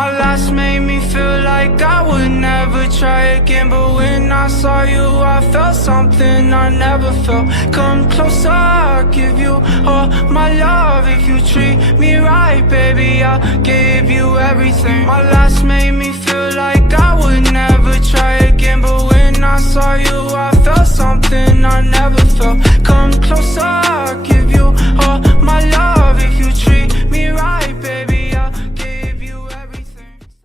My last made me feel like I would never try again, but when I saw you I felt something I never felt. Come closer, I'll give you all my love. If you treat me right, baby, I'll give you everything. My last made me feel like I would never try again, but when I saw you I felt something